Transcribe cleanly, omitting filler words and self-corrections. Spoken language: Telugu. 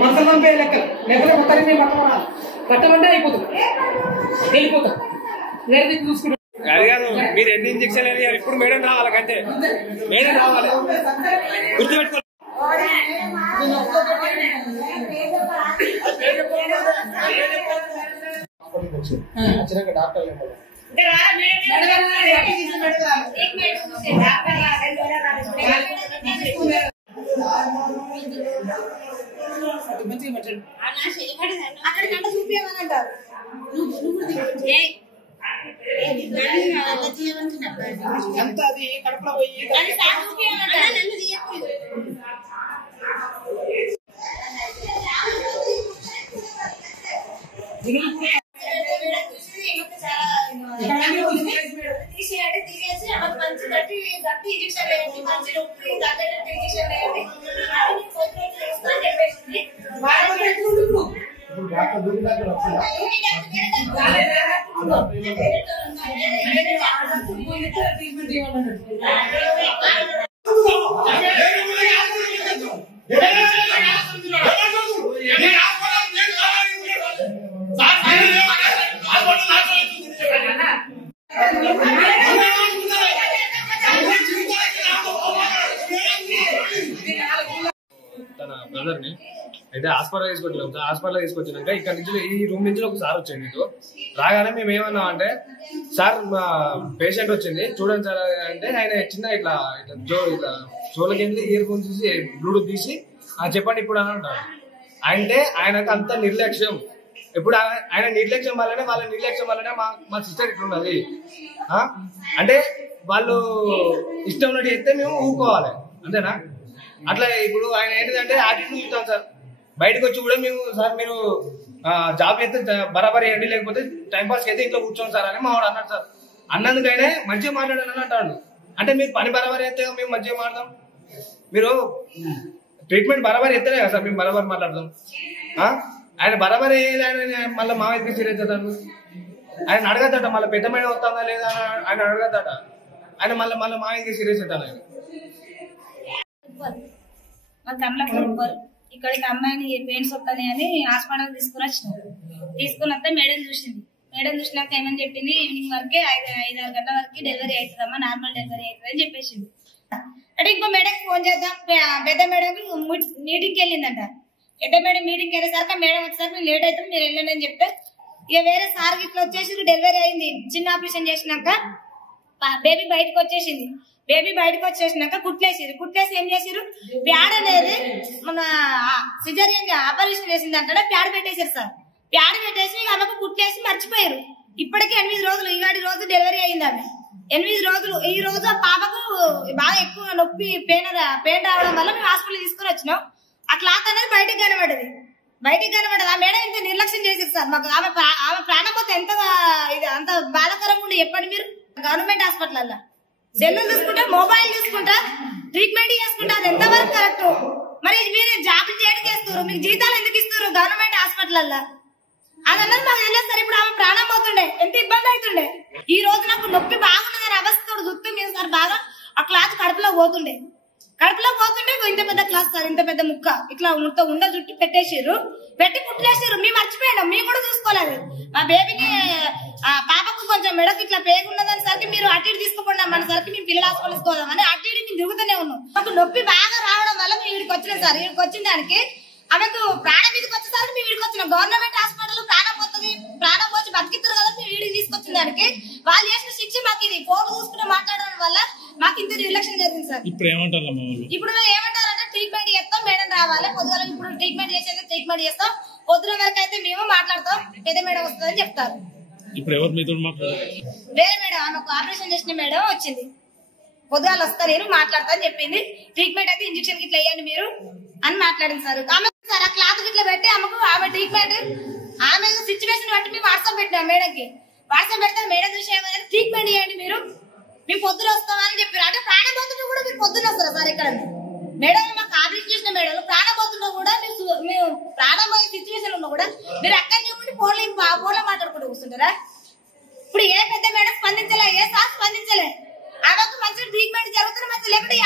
మనసులో లెక్క లేకపోతే మొత్తానికి పట్టమంటే అయిపోతుంది వెళ్ళిపోతాం వేరే చూసుకుంటాం. అది కాదు మీరు ఎన్ని ఇంజక్షన్ అయ్యారు ఇప్పుడు మేడం రావాలంటే మేడం రావాలి గుర్తుపెట్టుకోవాలి. డాక్టర్ అక్కడికంటే చూపించమనంటారు అంత అది కడుపులో పోయి తీసేసి మంచి గట్టి గట్టి ఇంజక్షన్ వేయండి, మంచి నొప్పి తగ్గట్టు ఇంజక్షన్ వేయండి అని చెప్పేసింది. తన బ్రదర్ ని అయితే హాస్పిటల్ తీసుకొచ్చినాం. హాస్పిటల్ తీసుకొచ్చినాక ఇక్కడ నుంచి ఈ రూమ్ నుంచి ఒక సార్ వచ్చాడు. ఇటు రాగానే మేము ఏమన్నాం అంటే సార్ మా పేషెంట్ వచ్చింది చూడండి సార్ అంటే ఆయన చిన్న ఇట్లా ఇట్లా జోలకి వెళ్ళి ఇయర్ ఫోన్ తీసి బ్లూటూత్ తీసి చెప్పండి ఇప్పుడు అని అంటారు. అంటే ఆయనకు అంత నిర్లక్ష్యం. ఇప్పుడు ఆయన నిర్లక్ష్యం వల్లనే మా సిస్టర్ ఇట్లా ఉన్నది. అంటే వాళ్ళు ఇష్టం ఉన్నట్టు చెప్తే మేము ఊరుకోవాలి అంతేనా? అట్లా ఇప్పుడు ఆయన ఏంటిదంటే యాటిట్యూడ్ చూస్తాం సార్. బయటకు వచ్చి కూడా మేము సార్ మీరు జాబ్ అయితే బరాబర్ వేయండి లేకపోతే టైంపాస్కి అయితే ఇంట్లో కూర్చోండి సార్ అని మా వాడు అన్నాడు సార్. అన్నందుకైనా మంచిగా మాట్లాడాలని అంటాడు. అంటే మీరు పని బరాబర్ అయితే మేము మంచిగా మాట్లాడదాం, మీరు ట్రీట్మెంట్ బరాబర్ ఎత్తనే కదా సార్ మేము బరాబర్ మాట్లాడదాం. ఆయన బరాబర్ వేయాలి ఆయన మళ్ళీ మా వైపు సీరియస్ అవుతాడు. ఆయన అడగదట మళ్ళీ పెద్ద మేడ వస్తుందా లేదా ఆయన అడగదట. ఆయన మళ్ళీ మా వైపు సీరియస్ అవుతాను. ఆయన ఇక్కడికి అమ్మాయిని పెయిన్స్ వస్తాయి అని హాస్పిటల్ తీసుకుని వచ్చినాం. తీసుకుని వస్తే మేడం చూసింది. మేడం చూసినాక ఏమని చెప్పింది, ఈవినింగ్ వరకే 5-6 గంటల వరకు డెలివరీ అవుతుందమ్మా, నార్మల్ డెలివరీ అవుతుంది అని చెప్పేసింది. అంటే ఇంకో మేడంకి ఫోన్ చేద్దాం, పెద్ద మేడంకి మీటింగ్కి వెళ్ళిందంట. పెద్ద మేడం మీటింగ్కి వెళ్ళేసరికి మేడం వచ్చేసరికి మీరు లేట్ అవుతుంది మీరు వెళ్ళండి అని చెప్తే ఇక వేరే సార్ ఇట్లా వచ్చేసి డెలివరీ అయింది. చిన్న ఆపరేషన్ చేసినాక బేబీ బయటకు వచ్చేసింది. బేబీ బయటకు వచ్చేసినాక కుట్లేసి ఏం చేసిరు, ప్యాడ్ అనేది మన సిజేరియన్ ఆపరేషన్ చేసింది అంటే ప్యాడ్ పెట్టేసారు సార్. ప్యాడ్ పెట్టేసి ఆమెకు కుట్లేసి మర్చిపోయారు. ఇప్పటికీ 8 రోజులు, ఇవాటి రోజు డెలివరీ అయింది ఆమె. 8 రోజులు. ఈ రోజు ఆ పాపకు బాగా ఎక్కువ నొప్పి పెయిన్ రావడం వల్ల మేము హాస్పిటల్ తీసుకుని వచ్చినాం. ఆ క్లాత్ అనేది బయటకు కనబడదు. ఆ మేడం ఇంత నిర్లక్ష్యం చేసారు సార్. మాకు ఆమె ప్రాణం పోతే అంత బాధాకరంగా ఉండే చెప్పండి మీరు. గవర్నమెంట్ హాస్పిటల్ సెల్లు చూసుకుంటా, మొబైల్ చూసుకుంటా, ట్రీట్మెంట్ చేసుకుంటా, అది ఎంతవరకు కరెక్ట్? మరి మీరు జాబులు చేయడానికి ఇస్తారు, మీకు జీతాలు ఎందుకు ఇస్తారు గవర్నమెంట్ హాస్పిటల్? అదన్నది మాకు తెలియదు సార్. ఇప్పుడు ఆమె ప్రాణం పోతుండే, ఎంత ఇబ్బంది అవుతుండే. ఈ రోజు నాకు నొప్పి బాగుండదని అవస్థతో చూస్తే మేము సార్ బాగా ఆ క్లాత్ కడుపులో పోతుండే ఇంత పెద్ద క్లాత్ సార్, ఇంత పెద్ద ముక్క ఇట్లా ఉండ చుట్టి పెట్టేసారు, పెట్టి కుట్లేసారు. మేము మర్చిపోయాం, మేము కూడా చూసుకోలేదు. మా బేబీకి పాపకు కొంచెం మెడకు ఇట్లా పేగున్నదని సరికి మీరు అటు ఇటు తీసుకుపోండి మన సరికి మేము పిల్లలు హాస్పిటల్ తీసుకోదామని అటు ఇటు మేము తిరుగుతూనే ఉన్నాం. మాకు నొప్పి బాగా రావడం వల్ల మేము వీడికి వచ్చినాం సార్. వీడికి వచ్చిన దానికి ఆమెకు ప్రాణం మీదకి వచ్చేసరికి మేము వీడికి వచ్చినాం. గవర్నమెంట్ హాస్పిటల్ ప్రాణం పోతుంది, ప్రాణం పోచి బతికిస్తారు కదా, మేము వీడికి తీసుకొచ్చిన దానికి వాళ్ళు చేసిన శిక్ష మాకు ఇది. ఫోన్ చూసుకుంటే మాట్లాడడం వల్ల మాకు ఇంత నిర్లక్ష్యం జరిగింది సార్. ఇప్పుడు ఏమంటారంటే ట్రీట్మెంట్ చేస్తాం, మేడం రావాలి పొద్దుగాల. ఇప్పుడు ట్రీట్మెంట్ చేస్తాం, పొద్దున వరకు అయితే మేము మాట్లాడతాం, పెద్ద మేడం వస్తుందని చెప్తారు. ఇప్పుడు ఎవరు మీతో వేరే మేడం, ఆమెకు ఆపరేషన్ చేసిన మేడం వచ్చింది. పొద్దుగాలు వస్తా నేను మాట్లాడతా అని చెప్పింది. ట్రీట్మెంట్ అయితే ఇంజక్షన్ ఇట్లా వేయండి మీరు అని మాట్లాడింది సార్. ఆమె సార్ ఆ క్లాత్ ఇట్లా పెట్టి ఆమె ట్రీట్మెంట్ ఆమె సిచ్యువేషన్ బట్టి మేము వాట్సాప్ పెట్టినాం మేడంకి. వాట్సాప్ పెడితే మేడం చూసి ఏమైనా ట్రీట్మెంట్ చేయండి మీరు, మేము పొద్దున వస్తామని చెప్పారు. అంటే ప్రాణం పోతుంటే కూడా మీరు పొద్దున వస్తారా సార్? ఇక్కడ మేడం మాకు ఆపరేషన్ చేసిన మేడం ప్రాణం పోతుంటే కూడా మేము ప్రాణం పోయే సిచ్యువేషన్ ఉన్నా కూడా మీరు అక్కడి ఉండి ఫోన్లో మాట్లాడుకుంటూ కూర్చుంటారా? ఇప్పుడు ఏ పెద్ద మేడం స్పందించలే, ఏ సార్ స్పందించలే. ఆమెకు మంచి ట్రీట్మెంట్ జరుగుతున్న మంచి లేకుంటే